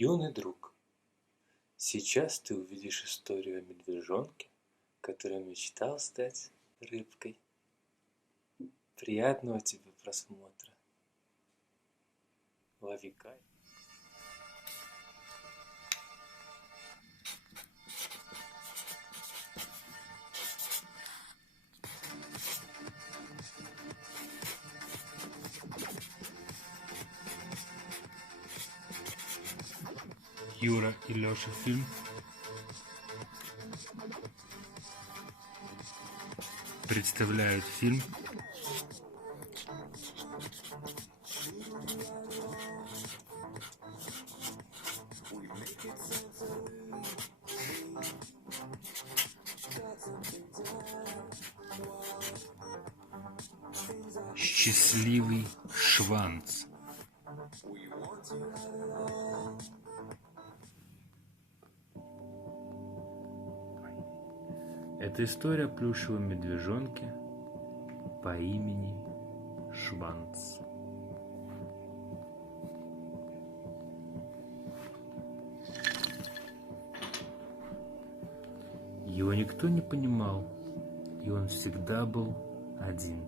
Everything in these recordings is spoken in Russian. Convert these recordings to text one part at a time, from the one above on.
Юный друг, сейчас ты увидишь историю о медвежонке, который мечтал стать рыбкой. Приятного тебе просмотра. Лови кайф. Юра и Леша фильм. Представляют фильм «Счастливый Шванц». Это история о плюшевом медвежонке по имени Шванц. Его никто не понимал, и он всегда был один.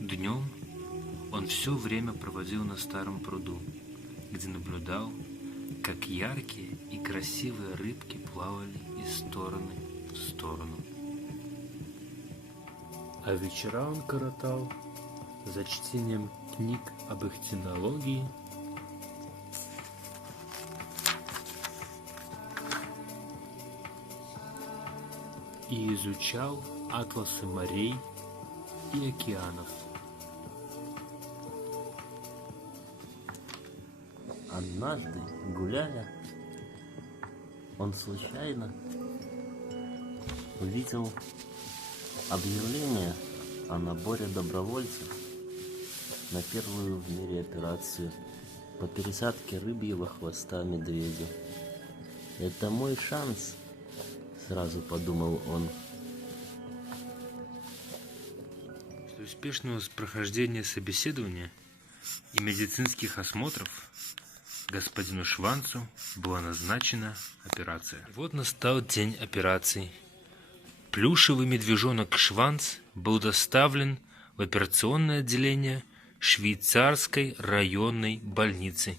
Днем он все время проводил на старом пруду, где наблюдал, как яркие и красивые рыбки плавали из стороны в сторону. А вечера он коротал за чтением книг об ихтиологии и изучал атласы морей и океанов. Однажды, гуляя, он случайно увидел объявление о наборе добровольцев на первую в мире операцию по пересадке рыбьего хвоста медведя. «Это мой шанс», — сразу подумал он. После успешного прохождения собеседования и медицинских осмотров господину Шванцу была назначена операция. И вот настал день операции. Плюшевый медвежонок Шванц был доставлен в операционное отделение швейцарской районной больницы.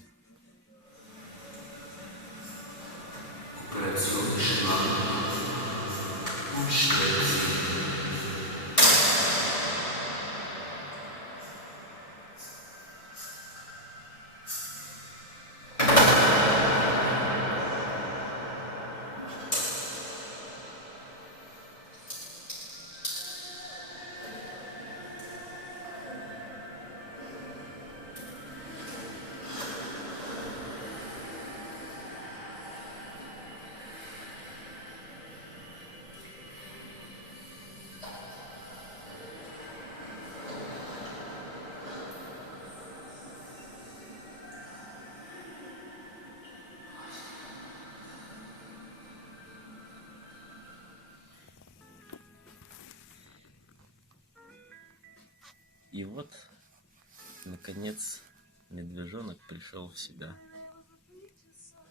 И вот, наконец, медвежонок пришел в себя.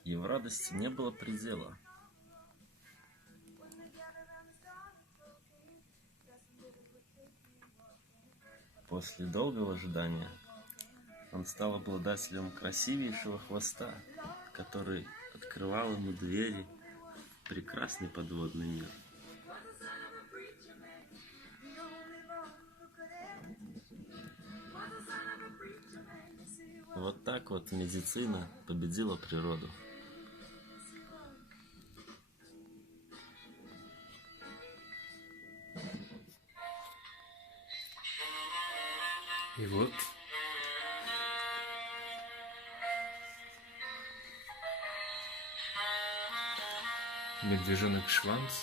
Его радости не было предела. После долгого ожидания он стал обладателем красивейшего хвоста, который открывал ему двери в прекрасный подводный мир. Вот так вот медицина победила природу. И вот медвежонок Шванц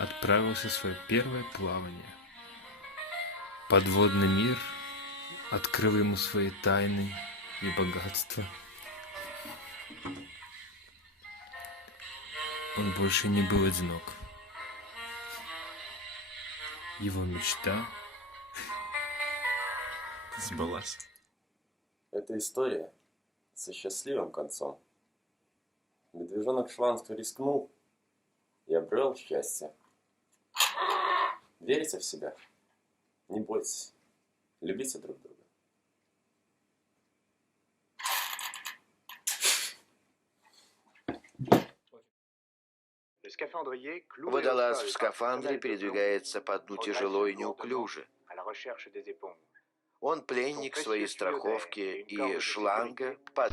отправился в свое первое плавание. Подводный мир открыл ему свои тайны и богатства. Он больше не был одинок. Его мечта Сбылась. Это история со счастливым концом. Медвежонок Шванский рискнул и обрел счастье. Верите в себя? Не бойтесь. Любите друг друга. Водолаз в скафандре передвигается по дну тяжело и неуклюже. Он пленник своей страховки, и шланга под...